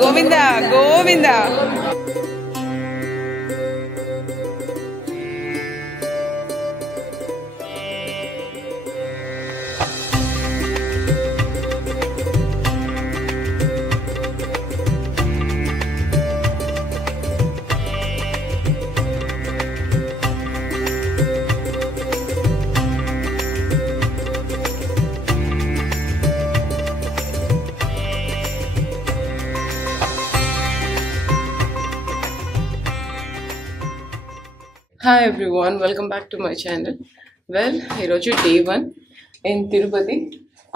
Govinda Govinda. Hi everyone, welcome back to my channel. Well, ఈరోజు day 1 in Tirupati.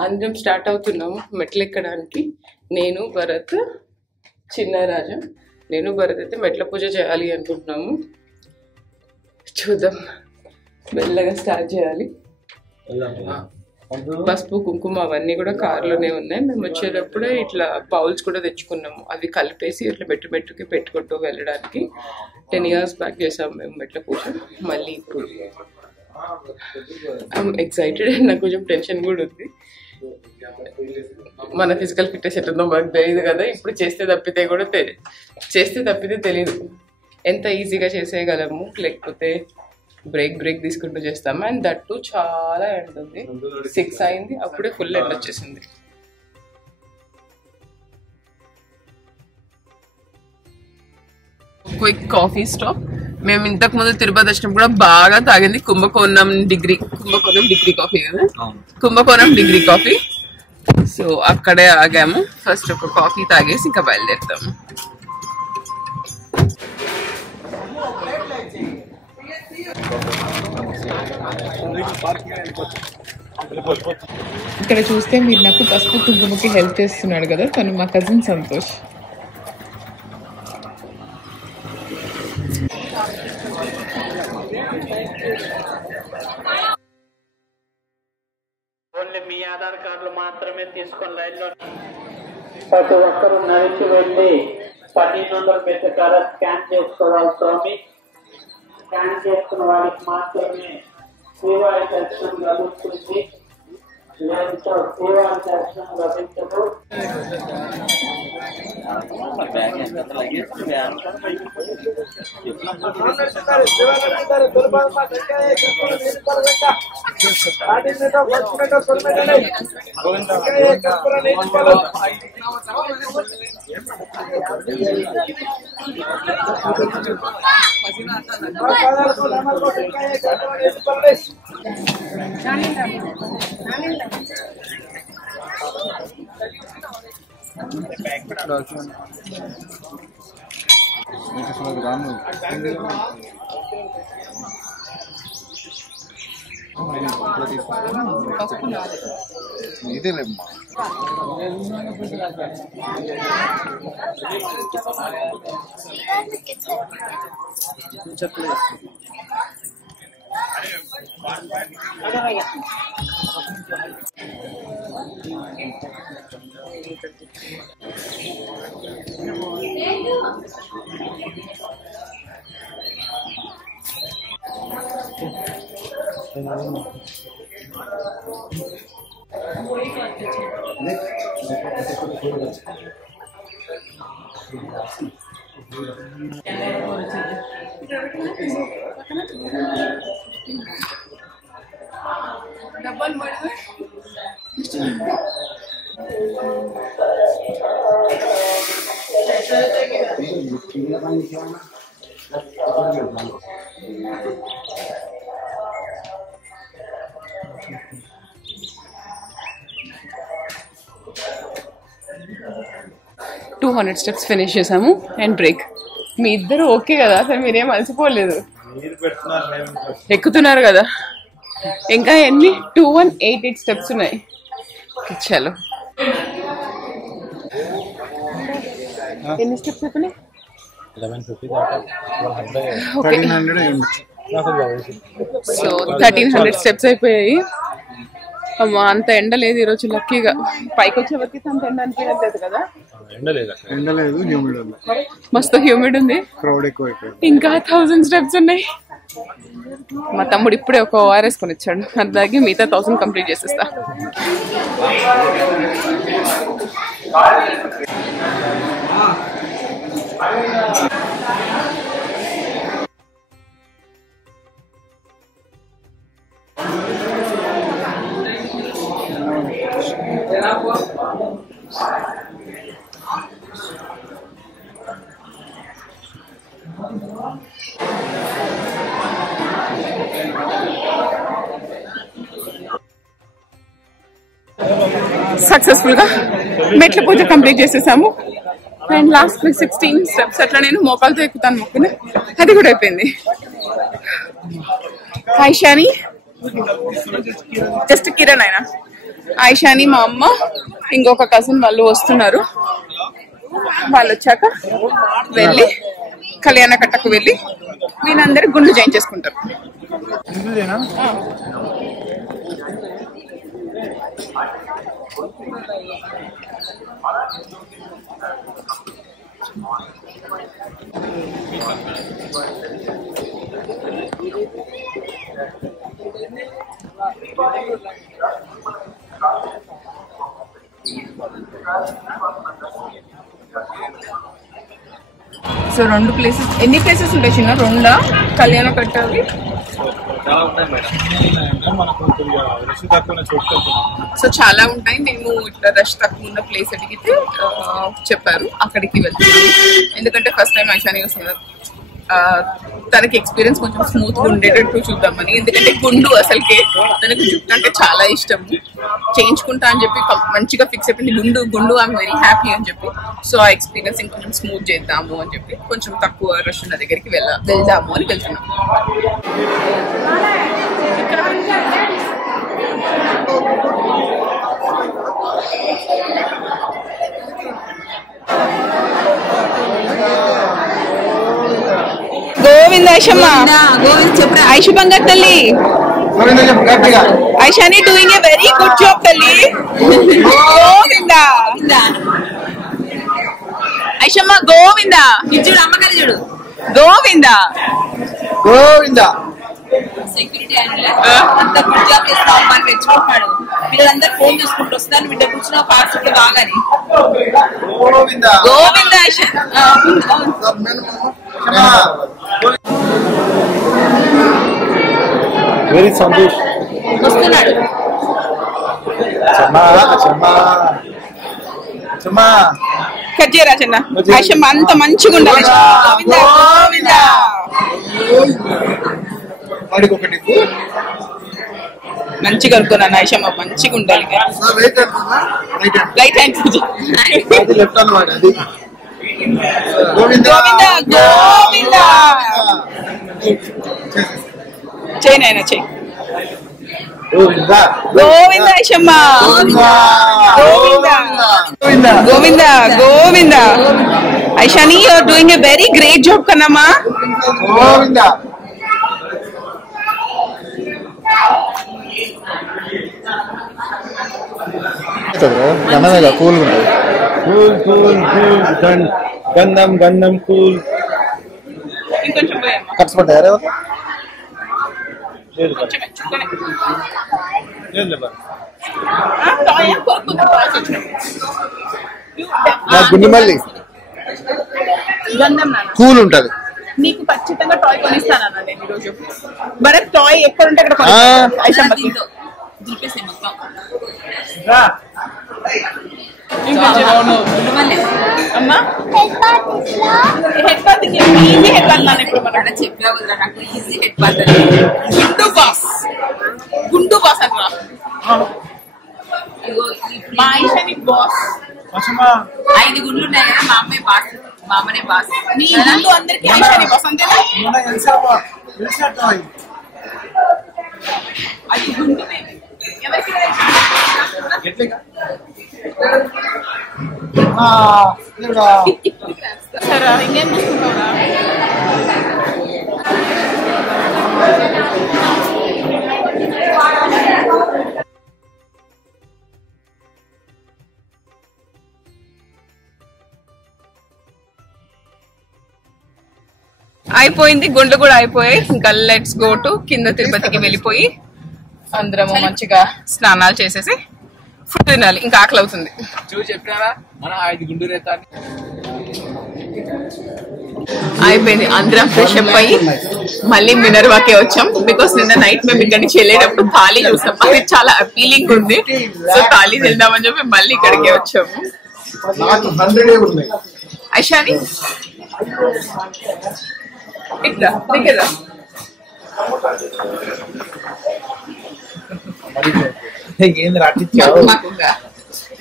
అందరం start అవుతున్నాము మెట్లు ఎక్కడానికి. నేను భరత్, చిన్నరాజు. నేను భరత్ అయితే మెట్ల పూజ చేయాలి అనుకుంటున్నాము. చూద్దాం, మెల్లగా స్టార్ట్ చేయాలి. పసుపు కుంకుమ అవన్నీ కూడా కార్లోనే ఉన్నాయి. మేము వచ్చేటప్పుడే ఇట్లా బౌల్స్ కూడా తెచ్చుకున్నాము. అవి కలిపేసి ఇట్లా మెట్టుకి పెట్టుకుంటూ వెళ్ళడానికి. 10 years బ్యాక్ చేసాము మేము మెట్ల పూజ. మళ్ళీ ఇప్పుడు ఐఎమ్ ఎక్సైటెడ్ అండ్ నాకు కొంచెం టెన్షన్ కూడా ఉంది. మన ఫిజికల్ ఫిట్నెస్ ఎట్లుందో మనకు తెలియదు కదా. ఇప్పుడు చేస్తే తప్పితే తెలియదు ఎంత ఈజీగా చేసేయగలము, లేకపోతే బ్రేక్ తీసుకుంటూ చేస్తాము. అండ్ దట్టు చాలా ఎండ ఉంది. 6 అయింది, అప్పుడే ఫుల్ ఎండ వచ్చేసింది. Quick coffee stop. మేము ఇంతకు ముందు తిరుపతి వచ్చినప్పుడు కూడా బాగా తాగింది కుంభకోణం డిగ్రీ కాఫీ కదా, కుంభకోణం డిగ్రీ కాఫీ. సో అక్కడే ఆగాము. ఫస్ట్ ఒక కాఫీ తాగేసి ఇంకా బయలుదేరుతాము. ఇక్కడ చూస్తే మీరు నాకు పసుపు కుంకుమకి హెల్ప్ చేస్తున్నాడు కదా, తను మా కజిన్ సంతోష్. ఓన్లీ మీ ఆధార్ కార్డులు మాత్రమే తీసుకొని లైన్లో ప్రతి ఒక్కరూ నడిచి వెళ్ళి 1200 మెట్ల స్కాన్ చేసుకోవాలి స్వామి. స్కాన్ చేసుకున్న వారికి మాత్రమే శ్రీవారి దర్శనం లభిస్తుంది. లేదంటే శ్రీవారి దర్శనం లభించదు. ఇదేలేమ్మా చెప్పలేదు. స్టెప్స్ ఫినిష్ చేసాము అండ్ బ్రేక్. మీ ఇద్దరు ఓకే కదా, అసలు మీరేం అలసిపోలేదు, ఎక్కుతున్నారు కదా. ఇంకా ఎన్ని 2188 స్టెప్స్ ఉన్నాయి. చలో, ఎన్ని స్టెప్స్ చెప్పండి? 1150. సో 1300 స్టెప్స్ అయిపోయాయి. అమ్మా, అంత ఎండ లేదు ఈరోజు. లక్కీగా పైకి వచ్చే వరకు అంత ఎండ అనిపించలేదు కదా. మస్తు హ్యూమిడ్ ఉంది. ఇంకా 1000 స్టెప్స్ ఉన్నాయి. మా తమ్ముడు ఇప్పుడే ఒక ORS కొని ఇచ్చాడు. అట్లాగే మిగతా 1000 కంప్లీట్ చేసేస్తా. సక్సెస్ఫుల్ గా మెట్ల పూజ కంప్లీట్ చేసేసాము. అండ్ లాస్ట్ 16 స్టెప్స్ అట్లా నేను మోకాలతో ఎక్కుతాను మొక్కున, అది కూడా అయిపోయింది. ఆయిషాని జస్ట్ కిరణ్ అయినా ఆయిషాని మా అమ్మ ఇంకొక కజిన్ వాళ్ళు వస్తున్నారు. వాళ్ళు వచ్చాక వెళ్ళి కళ్యాణ కట్టకు వెళ్ళి వీళ్ళందరూ గుండు చేయించేసుకుంటారు. సో 2 ప్లేసెస్, ఎన్ని ప్లేసెస్ ఉంటాయి చిన్న? 2 కళ్యాణ కట్టాలి. సో చాలా ఉంటాయి. మేము ఇట్లా రష్ తక్కువ ఉన్న ప్లేస్ అడిగితే చెప్పారు, అక్కడికి వెళ్తున్నాము. ఎందుకంటే ఫస్ట్ టైం ఐషాని వస్తుంది, తనకి ఎక్స్పీరియన్స్ కొంచెం స్మూత్ గా ఉండేటట్టు చూద్దామని. ఎందుకంటే గుండు అసలుకే తనకు జుట్టు అంటే చాలా ఇష్టం, చేయించుకుంటా అని చెప్పి మంచిగా ఫిక్స్ అయిపోయింది. గుండు ఐఎమ్ వెరీ హ్యాపీ అని చెప్పి. సో ఆ ఎక్స్పీరియన్స్ ఇంకొంచెం స్మూత్ చేద్దాము అని చెప్పి కొంచెం తక్కువ రష్ ఉన్న దగ్గరికి వెళ్దాము అని వెళ్తున్నాం. గోవింద ఐషమ్మ, ఐషు బంగారు తల్లి, Aishani doing a very good job తల్లి. గోవింద ఐషమ్మ, గోవింద చూడు, అమ్మగారు చూడు, గోవింద గోవింద. సెక్యూరిటీ అంత గుడ్ జాబ్ చేస్తున్నావు అని మెచ్చుకుంటున్నాడు. వీళ్ళందరూ ఫోన్ చూసుకుంటూ వస్తాను, బిడ్డ కూర్చున్న పార్సల్ బాగాని. గోవింద గోవింద వెరీ సంతోష్ వస్తున్నాడు. కట్ చేయరా చిన్న. ఐషమ్మ అంత మంచిగా ఉండాలి. గోవింద మంచిగా అనుకున్నాను. ఐషమ్మ మంచిగా ఉండాలి. రైట్ హ్యాండ్ గోవింద గోవింద చేయనైనా చెయ్యి. గోవింద ఐషమ్మ, Govinda Govinda Govinda. Aishani you are doing a very great job కన్నమ్మా. గోవింద గన్నమేగా కూల్ ఉంటుంది. కూల్ కూల్ కూల్ గంధం గంధం కూల్. ఇంకొంచెం పోయమ్మా. ఖర్చు పడ్డారు గుండి మళ్ళీ గంధం నాన్న కూల్ ఉంటది. నీకు ఖచ్చితంగా టాయ్ కొనిస్తానన్నా నేను ఈరోజు. భరత్ టాయ్ ఎక్కడ ఉంటే అక్కడ ఐషమ్మకి. అమ్మా head bath easy head bath నాన్న. ఇప్పుడు మన చెప్పావు కదా నాకు ఈజీ హెడ్ బాత్. గుండు బాస్ అంటారా మా ఐషాని బాస్. 5 గుండ్లు ఉన్నాయి కదా, మా అమ్మాయి బాస్, మా అమ్మనే బాస్. నీ గుండు అందరికి ఐషాని బాస్ అంతేనా? అది గుండు ఎవరికి సరే ఇంకేం చూసుకుంటావురా? అయిపోయింది, గుండు కూడా అయిపోయాయి. ఇంకా లెట్స్ గో టు కింద తిరుపతికి వెళ్ళిపోయి అందరము మంచిగా స్నానాలు చేసేసి ఫుడ్ తినాలి. ఇంకా ఆకలి అవుతుంది. అయిపోయింది, అందరం ఫ్రెష్ అప్ అయ్యి మళ్ళీ మినర్వాకే వచ్చాం. బికాస్ నిన్న నైట్ మేము ఇక్కడి నుంచి వెళ్ళేటప్పుడు థాలీ చూసాం, అది చాలా అపీలింగ్ ఉంది. సో థాలీ తిందామని చెప్పి మళ్ళీ ఇక్కడికే వచ్చాము. ఐషాని ఇట్లా దగ్గర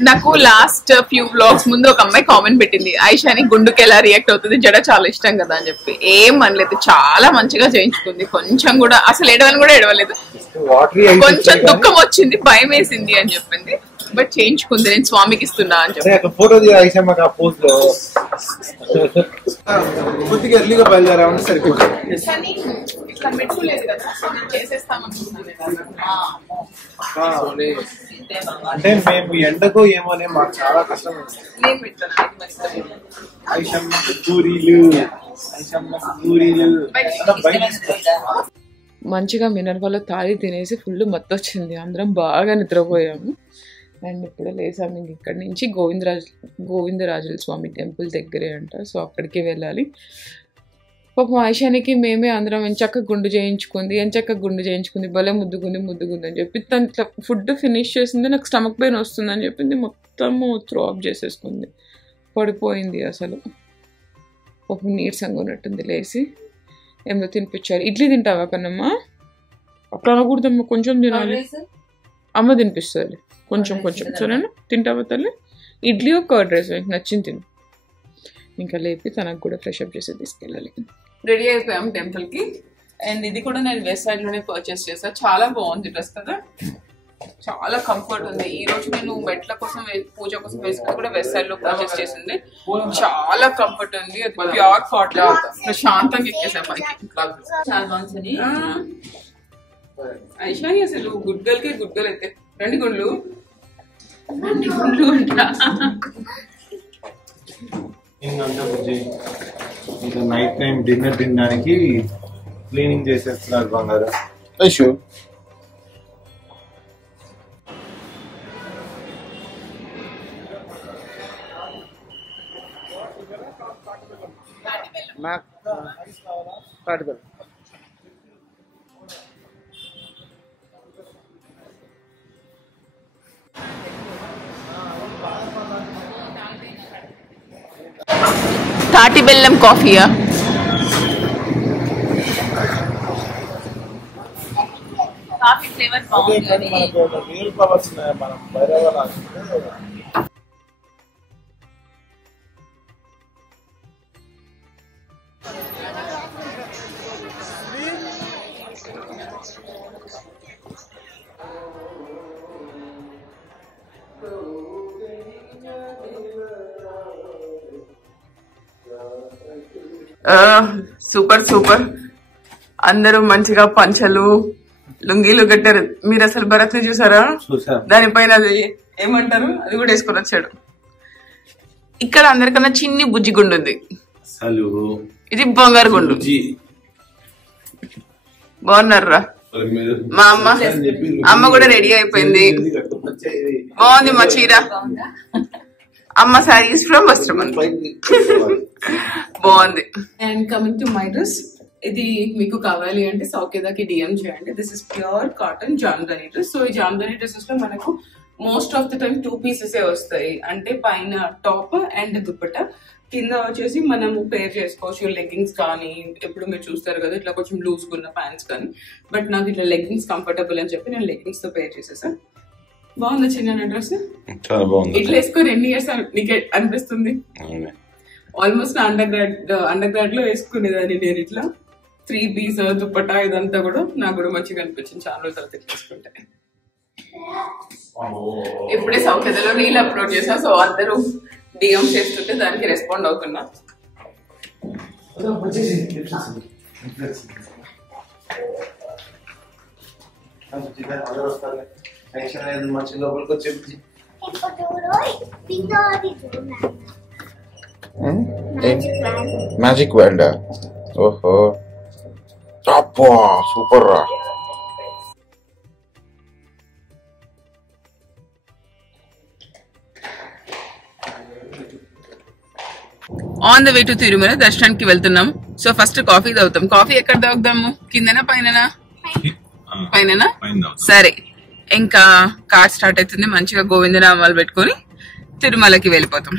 నాకు లాస్ట్ ఫ్యూ వ్లాగ్స్ ముందు ఒక అమ్మాయి కామెంట్ పెట్టింది, ఐషాని గుండుకి ఎలా రియాక్ట్ అవుతుంది, జడ చాలా ఇష్టం కదా అని చెప్పి. ఏం అనలేదు, చాలా మంచిగా చేయించుకుంది. కొంచెం కూడా అసలు ఏడవని కూడా ఏడవలేదు. కొంచెం దుఃఖం వచ్చింది, భయం వేసింది అని చెప్పింది. బట్ చేయించుకుంది. నేను స్వామికి ఇస్తున్నా అని చెప్పి ఫోటో కొద్దిగా ఎర్లీగా బయలుదేరామని సరిపోతుంది. అంటే మేము ఎండకు ఏమోనే మాకు చాలా కష్టం. మంచిగా మినర్వాలో తాగి తినేసి ఫుల్ మత్తొచ్చింది. అందరం బాగా నిద్రపోయాము. అండ్ ఇప్పుడే లేసాము. ఇంక ఇక్కడి నుంచి గోవిందరాజుల స్వామి టెంపుల్ దగ్గరే అంట. సో అక్కడికి వెళ్ళాలి. పాపం ఐషానికి మేమే అందరం ఎంచక్క గుండు చేయించుకుంది. భలే ముద్దుగుంది అని చెప్పి తను ఇట్లా ఫుడ్ ఫినిష్ చేసింది. నాకు స్టమక్ పెయిన్ వస్తుందని చెప్పింది. మొత్తము త్రో ఆఫ్ చేసేసుకుంది. పడిపోయింది అసలు. పాపం నీరసంగా ఉన్నట్టుంది. లేసి ఏమో తినిపించారు. ఇడ్లీ తింటావా కన్నమ్మా? అట్లా అనకూడదమ్మా, కొంచెం తినాలి. అమ్మ తినిపిస్తుంది కొంచెం సరేనా? తింటావా తల్లి? ఇడ్లీ ఒక కర్డ్ రైస్ నచ్చింది తిను. ఇంకా లేపి తనకు కూడా ఫ్రెష్ అప్ చేసి తీసుకెళ్ళాలి. రెడీ అయిపోయాం టెంపుల్కి. అండ్ ఇది కూడా నేను వెస్ట్ సైడ్ లోనే పర్చేస్ చేశాను. చాలా బాగుంది డ్రెస్ కదా, చాలా కంఫర్ట్ ఉంది. ఈ రోజు నేను మెట్ల కోసం పూజ కోసం వేసుకుని కూడా వెస్ట్ సైడ్ లో పర్చేస్ చేసింది. చాలా కంఫర్ట్ ఉంది. అది ప్యూర్ కాటన్. ప్రశాంతంగా ఎక్కేసా పైకి. చాలా బాగుంది. ఐషాని అసలు గుడ్ గర్ల్ అయితే రెండు గుండ్లు నైట్ టైం డిన్నర్ తినడానికి క్లీనింగ్ చేసేస్తున్నారు బంగారు. అయ్యో తాటి బెల్లం కాఫీయా? కాఫీ ఫ్లేవర్ బాగుంది. సూపర్. అందరూ మంచిగా పంచలు లుంగీలు కట్టారు. మీరు అసలు భరత్ ని చూసారా? దానిపైన అది ఏమంటారు, అది కూడా వేసుకొని వచ్చాడు. ఇక్కడ అందరికన్నా చిన్ని బుజ్జి గుండు ఉంది. ఇది బంగారు గుండు. బాగున్నారా? మా అమ్మ కూడా రెడీ అయిపోయింది. బాగుంది మా చీర. అమ్మ సారీస్ ఫ్రమ్ వస్త్రమంత్రి. బాగుంది. And coming to my dress, ఇది మీకు కావాలి అంటే సౌకేదాకి డిఎం చేయండి. This is pure cotton Jamdani dress. So ఈ జామ్దాని డ్రెస్సెస్ లో మనకు most of the time 2 pieces వస్తాయి. అంటే పైన టాప్ అండ్ దుప్పట, కింద వచ్చేసి మనము పేర్ చేసుకోవచ్చు లెగ్గింగ్స్ కానీ. ఎప్పుడు మీరు చూస్తారు కదా ఇట్లా కొంచెం లూజ్ ఉన్న ప్యాంట్స్ కానీ. బట్ నాకు ఇట్లా లెగ్గింగ్స్ కంఫర్టబుల్ అని చెప్పి నేను లెగ్గింగ్స్ తో పేర్ చేసేసాను. బాగుంది చిన్న డ్రెస్. చాలా బాగుంది. ఇట్లా వేసుకొని ఎన్ని ఇయర్స్ నీకు అనిపిస్తుంది? ఆల్మోస్ట్ అండర్ గ్రాడ్ లో వేసుకునేదాన్ని నేను. ఇట్లా 3 పీస్ దుప్పటా ఇదంతా కూడా నాకు కూడా మంచిగా అనిపించింది చాలా రోజుల తర్వాత తీసుకుంటే. ఇప్పుడే సౌఖ్యతలో రీల్ అప్లోడ్ చేసా. సో అందరూ డిఎం చేస్తుంటే దానికి రెస్పాండ్ అవుతున్నా. మ్యాజిక్ వ్యాండా? ఓహో అబ్బా సూపర్ రా. On the way to Tirumala దర్శనానికి వెళ్తున్నాం. సో ఫస్ట్ కాఫీ తాగుతాం. కాఫీ ఎక్కడ తాగుతాము? కిందనా పైననా? పైననా? సరే, ఇంకా కార్ స్టార్ట్ అవుతుంది. మంచిగా గోవిందనామాలు పెట్టుకొని తిరుమలకి వెళ్ళిపోతాం.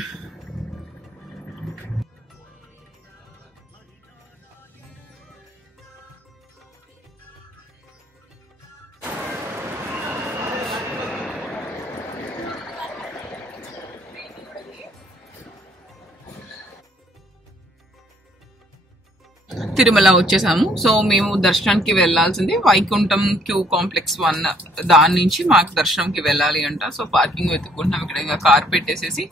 తిరుమల వచ్చేసాము. సో మేము దర్శనానికి వెళ్లాల్సింది వైకుంఠం క్యూ కాంప్లెక్స్ 1 దాని నుంచి మాకు దర్శనంకి వెళ్ళాలి అంట. సో పార్కింగ్ వెతుక్కుంటున్నాం. ఇక్కడ ఇంకా కార్ పెట్టేసేసి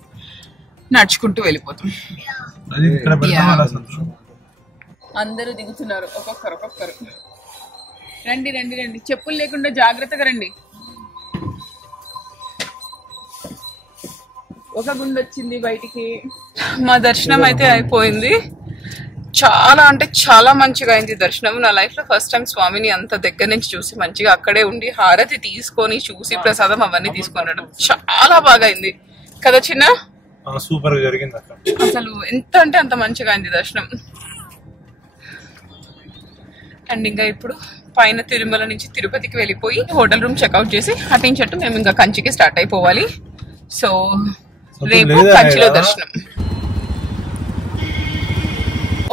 నడుచుకుంటూ వెళ్ళిపోతాం. అందరూ దిగుతున్నారు ఒక్కొక్కరు. రండి రండి రండి, చెప్పులు లేకుండా జాగ్రత్తగా రండి. ఒక గుండె వచ్చింది బయటికి. మా దర్శనం అయితే అయిపోయింది. చాలా అంటే చాలా మంచిగా అయింది దర్శనం. నా లైఫ్ లో ఫస్ట్ టైం స్వామిని అంత దగ్గర నుంచి చూసి మంచిగా అక్కడే ఉండి హారతి తీసుకొని చూసి ప్రసాదం అవన్నీ తీసుకున్నాడు. చాలా బాగా అయింది కదా చిన్న? సూపర్ గా జరిగింది. అసలు ఎంత అంటే అంత మంచిగా అయింది దర్శనం. అండ్ ఇంకా ఇప్పుడు పైన తిరుమల నుంచి తిరుపతికి వెళ్ళిపోయి హోటల్ రూమ్ చెక్అవుట్ చేసి అటు మేము ఇంకా కంచికి స్టార్ట్ అయిపోవాలి. సో రేపు కంచిలో దర్శనం.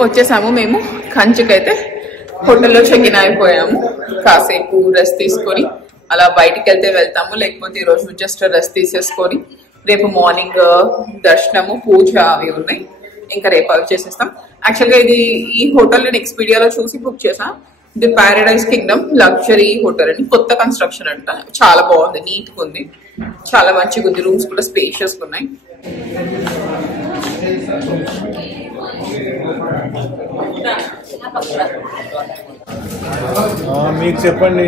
వచ్చేసాము మేము కంచికైతే. హోటల్లో చెక్ ఇన్ అయిపోయాము. కాసేపు రెస్ట్ తీసుకొని అలా బయటికి వెళ్తాము, లేకపోతే ఈరోజు జస్ట్ రెస్ట్ తీసేసుకొని రేపు మార్నింగ్ దర్శనము పూజ అవి ఉన్నాయి. ఇంకా రేపు అవి చేసేస్తాం. యాక్చువల్గా ఈ హోటల్ నేను ఎక్స్పీడియాలో చూసి బుక్ చేసాం. The Paradise Kingdom luxury hotel అని, కొత్త కన్స్ట్రక్షన్ అంట. చాలా బాగుంది, నీట్ గా ఉంది, చాలా మంచిగా ఉంది. రూమ్స్ కూడా స్పేషియస్ ఉన్నాయి. మీకు చెప్పండి.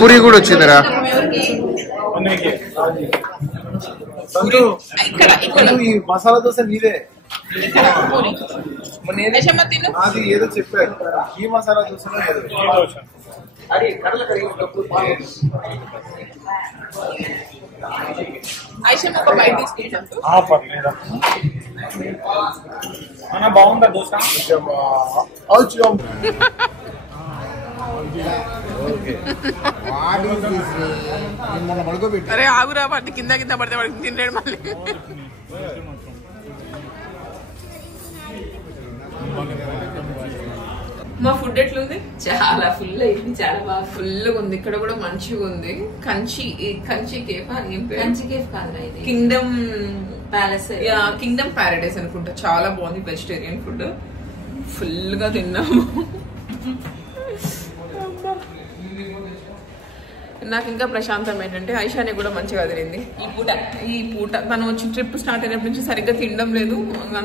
పూరి కూడా వచ్చిందిరా. ఈ మసాలా దోశ మీదే అది ఏదో చెప్పారు. ఈ మసాలా దోశ బాగుందా దోశ? అరే ఆగురా, పట్టి కింద పడితే వాడికి తినలేడు మళ్ళీ. మా ఫుడ్ ఎట్లుంది? చాలా ఫుల్ అయింది, చాలా బాగా ఫుల్గా ఉంది. ఇక్కడ కూడా మంచిగా ఉంది. కంచి కేఫ్ ఏం పేరు? కంచి కేఫ్ కాదు, కింగ్డమ్ ప్యాలెస్, కింగ్డమ్ ప్యారడైస్ అనుకుంటా. చాలా బాగుంది. వెజిటేరియన్ ఫుడ్ ఫుల్ గా తిన్నాము. నాకు ఇంకా ప్రశాంతం ఏంటంటే ఐషాని కూడా మంచిగా తినింది ఈ పూట. తను వచ్చి ట్రిప్ స్టార్ట్ అయినప్పటి నుంచి సరిగ్గా తినడం లేదు.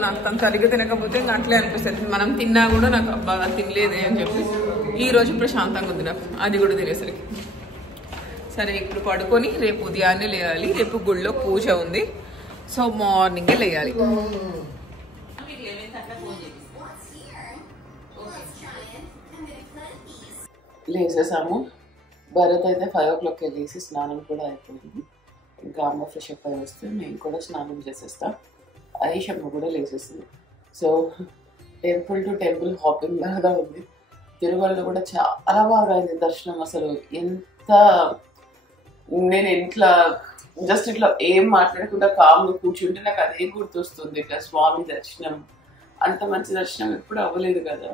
నాకు తను సరిగ్గా తినకపోతే ఇంకా అట్లే అనిపిస్తుంది. మనం తిన్నా కూడా నాకు బాగా తినలేదే అని చెప్పి ఈ రోజు ప్రశాంతంగా ఉంది నాకు, అది కూడా తినేసరికి. సరే ఇప్పుడు పడుకొని రేపు ఉదయాన్నే లేయాలి. రేపు గుళ్ళో పూజ ఉంది. సో మార్నింగే లేయాలి. లేచేసాము. భరత్ అయితే 5 o'clock వెళ్ళేసి స్నానం కూడా అయిపోయింది. ఇంకా అమ్మ ఫ్రెష్ అప్ అయి వస్తే మేము కూడా స్నానం చేసేస్తాం. ఐషమ్మ కూడా లేచేస్తుంది. So temple to temple hopping లాగా ఉంది. తిరుమలలో కూడా చాలా బాగా అయింది దర్శనం. అసలు ఎంత నేను ఇట్లా జస్ట్ ఇట్లా ఏం మాట్లాడకుండా కామ్గా కూర్చుంటే నాకు అదే గుర్తొస్తుంది. ఇట్లా స్వామి దర్శనం, అంత మంచి దర్శనం ఎప్పుడు అవ్వలేదు కదా.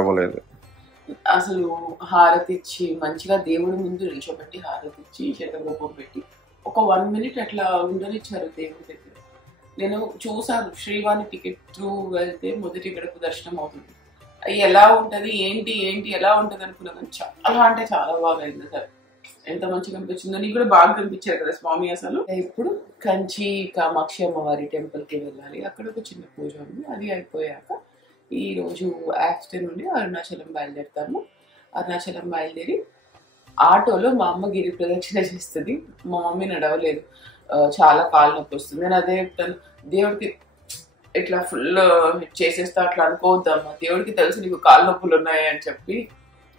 అవ్వలేదు. అసలు హారతి ఇచ్చి మంచిగా దేవుడి ముందు నిల్చోబెట్టి హారతి ఇచ్చి శతగోపం పెట్టి ఒక 1 minute అట్లా ఉండనిచ్చారు దేవుడి దగ్గర. నేను చూసాను శ్రీవాణి టికెట్ త్రూ వెళ్తే మొదటి గడప దర్శనం అవుతుంది. ఎలా ఉంటది ఏంటి ఎలా ఉంటది అనుకున్నా కానీ చాలా అంటే చాలా బాగా అయింది. సార్ ఎంత మంచిగా అనిపించిందో. నీకు కూడా బాగా కనిపించారు కదా స్వామి. అసలు ఇప్పుడు కంచి కామాక్షి అమ్మవారి టెంపుల్కి వెళ్ళాలి. అక్కడ ఒక చిన్న పూజ ఉంది. అది అయిపోయాక ఈ రోజు ఆఫ్టర్నూన్ నుండి అరుణాచలం బయలుదేరుతాము. అరుణాచలం బయలుదేరి ఆటోలో మా అమ్మ గిరి ప్రదక్షిణ చేస్తుంది. మా మమ్మీ నడవలేదు, చాలా కాలు నొప్పి వస్తుంది. నేను అదే చెప్తాను, దేవుడికి ఇట్లా ఫుల్ చేసేస్తా అట్లా అనుకోవద్దమ్మా. దేవుడికి తెలుసు నీకు కాలు నొప్పులు ఉన్నాయి అని చెప్పి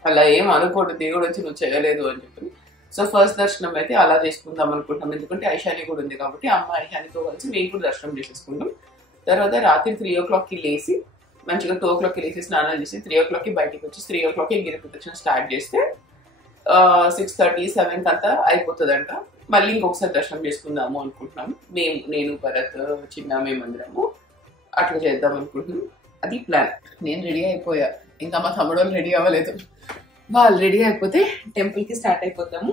అలా ఏం అనుకోడు. దేవుడు వచ్చి నువ్వు చేయలేదు అని చెప్పి. సో ఫస్ట్ దర్శనం అయితే అలా చేసుకుందాం అనుకుంటాం. ఎందుకంటే ఐషాని కూడా ఉంది కాబట్టి అమ్మ ఐషానితో కలిసి మేము కూడా దర్శనం చేసేసుకుంటాం. తర్వాత రాత్రి 3 o'clockకి లేచి మంచిగా 2 o'clockకి లేచి స్నానాలు చేసి 3 o'clockకి బయటకు వచ్చి 3 o'clockకి గిరి ప్రదక్షిణ స్టార్ట్ చేస్తే 6:30, 7 అంతా అయిపోతుందంట. మళ్ళీ ఇంకొకసారి దర్శనం చేసుకుందాము అనుకుంటున్నాము. నేను భరత్ చిన్న మేమందరము అట్లా చేద్దాం అనుకుంటున్నాం. అది ప్లాన్. నేను రెడీ అయిపోయా, ఇంకా మా తమ్ముడు రెడీ అవ్వలేదు. వాళ్ళు రెడీ అయిపోతే టెంపుల్కి స్టార్ట్ అయిపోతాము.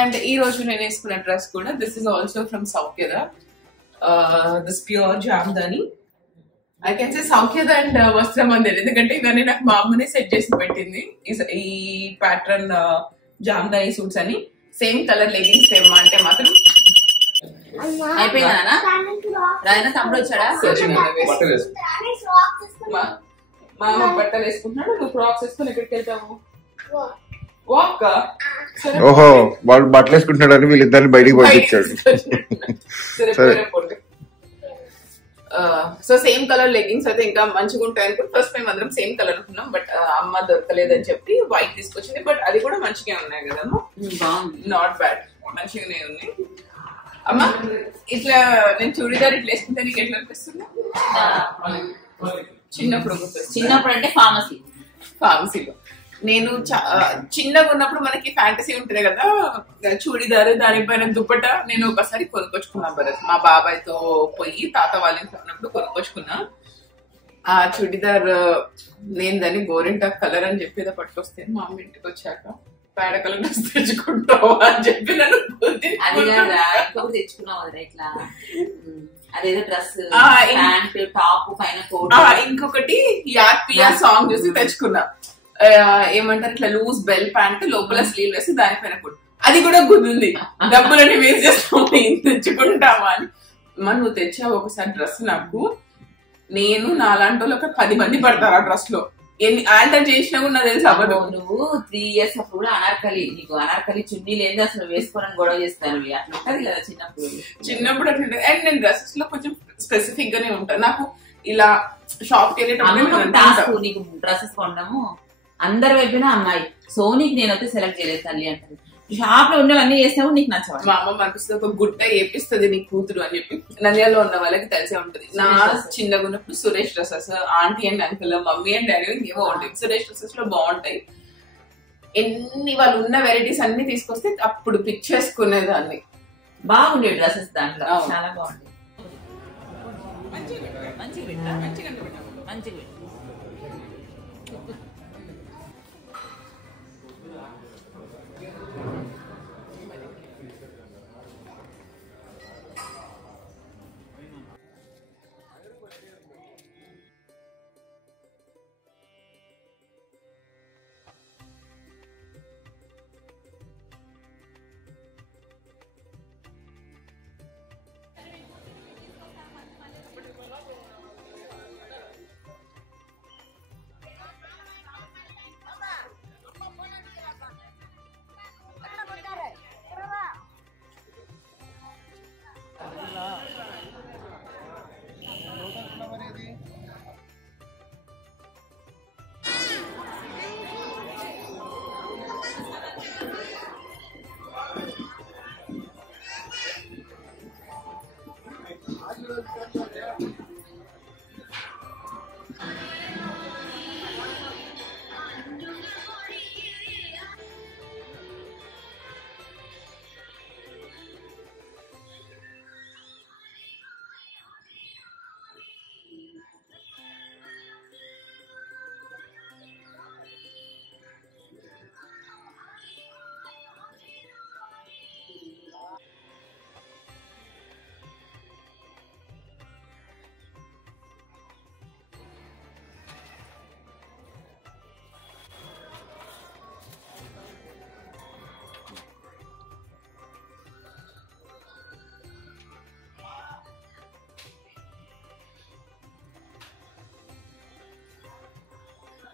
అండ్ ఈ రోజు నేను వేసుకున్న డ్రెస్ కూడా this is also from Saukhyada. This pure Jamdani. I can say Saukhyada and Vastramandir, ఎందుకంటే ఇవన్నీ నాకు మా అమ్మనే సెట్ చేసి పెట్టింది ఈ ప్యాటర్న్ జామ్దాని సూట్స్ అని. సేమ్ కలర్ లెగిన్స్ తెమ్మంటే మాత్రం అయిపోయిందా రాయన తమ్ముడు వచ్చాడా? మా అమ్మ బట్టలు వేసుకుంటున్నాడు, నువ్వు ఫ్రాక్స్ వేసుకుని ఎక్కడికి వెళ్తావు? వాక్. ఓహో, వాడు బట్టలు వేసుకుంటున్నాడని వీళ్ళిద్దరిని బయటికి పంపించాడు. సో సేమ్ కలర్ లెగ్గింగ్స్ అయితే ఇంకా మంచిగా ఉంటాయి అనుకుంటే ఫస్ట్ మేము అందరం సేమ్ కలర్ అనుకున్నాం. బట్ అమ్మ దొరకలేదని చెప్పి వైట్ తీసుకొచ్చింది. బట్ అది కూడా మంచిగా ఉన్నాయి కదమ్మా, నాట్ బ్యాడ్, మంచిగానే ఉన్నాయి. అమ్మా ఇట్లా నేను చూడీదార్ ఇట్లా వేసుకుంటే నీకు ఎట్లా అనిపిస్తుంది? చిన్నప్పుడు అంటే ఫార్మసీలో నేను చిన్నగా ఉన్నప్పుడు మనకి ఫ్యాంటసీ ఉంటుంది కదా చూడీదార్, దానిపైన దుప్పట. నేను ఒకసారి కొనుక్కొచ్చుకున్నా భరత్, మా బాబాయ్తో పోయి తాత వాళ్ళ ఇంట్లో ఉన్నప్పుడు కొనుక్కొచ్చుకున్నా. ఆ చూడీదార్ నేను దాన్ని గోరింటాక్ కలర్ అని చెప్పి పట్టుకొస్తే మా అమ్మ ఇంటికి వచ్చాక పేడ కలర్ డ్రెస్ తెచ్చుకుంటావు అని చెప్పి నన్ను తెచ్చుకున్నావు ఇట్లా అదేదో డ్రెస్ ప్యాంట్ టాప్ పైన కోట్. ఇంకొకటి యాపియా సాంగ్ చూసి తెచ్చుకున్నా, ఏమంటారు ఇట్లా లూజ్ బెల్ ప్యాంట్ లోపల స్లీవ్ వేసి దానిపైన కోట్. అది కూడా గుర్తుంది, డబ్బులన్నీ వేస్ట్ చేస్తాము తెచ్చుకుంటామా అని. మరి నువ్వు తెచ్చావు ఒకసారి డ్రెస్ నాకు, నేను నాలాంటి వాళ్ళు ఒక 10 మంది పడతారు ఆ డ్రెస్ లో. ఎన్ని ఆల్టర్ చేసినా కూడా నాకు తెలిసి అవ్వదు. నువ్వు 3 years అప్పుడు కూడా అనార్కలి, నీకు అనార్కలి చున్నీ లేదు అసలు వేసుకోవడానికి గొడవ చేస్తాను, అట్లా ఉంటది కదా చిన్నప్పుడు అట్లా. అండ్ నేను డ్రెస్సెస్ లో కొంచెం స్పెసిఫిక్ గానే ఉంటాను. నాకు ఇలా షాప్ కి వెళ్ళేటప్పుడు నీకు డ్రెస్సెస్ కొనడము అందరి వైపున అమ్మాయి సోనీకి నేనైతే సెలెక్ట్ చేయలేదు తల్లి అంటారు. షాప్ లో ఉండేవన్నీ చేసినా కూడా నీకు నచ్చవాలి. మా అమ్మ అనిపిస్తుంది ఒక గుట్ట ఏపిస్తుంది నీ కూతురు అని చెప్పి. నంద్యాలలో ఉన్న వాళ్ళకి తెలిసే ఉంటది. నా చిన్నగా ఉన్నప్పుడు Suresh dresses, aunty and uncle, mummy and daddy ఇంకేమో ఉంటాయి. సురేష్ డ్రెస్సెస్ లో బాగుంటాయి. ఎన్ని వాళ్ళు ఉన్న వెరైటీస్ అన్ని తీసుకొస్తే అప్పుడు పిక్ చేసుకునేదాన్ని. బాగుండే డ్రెస్సెస్ దాంట్లో చాలా బాగుంటాయి. మంచిగా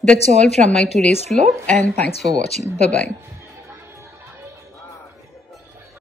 That's all from my today's vlog, and thanks for watching. Bye bye.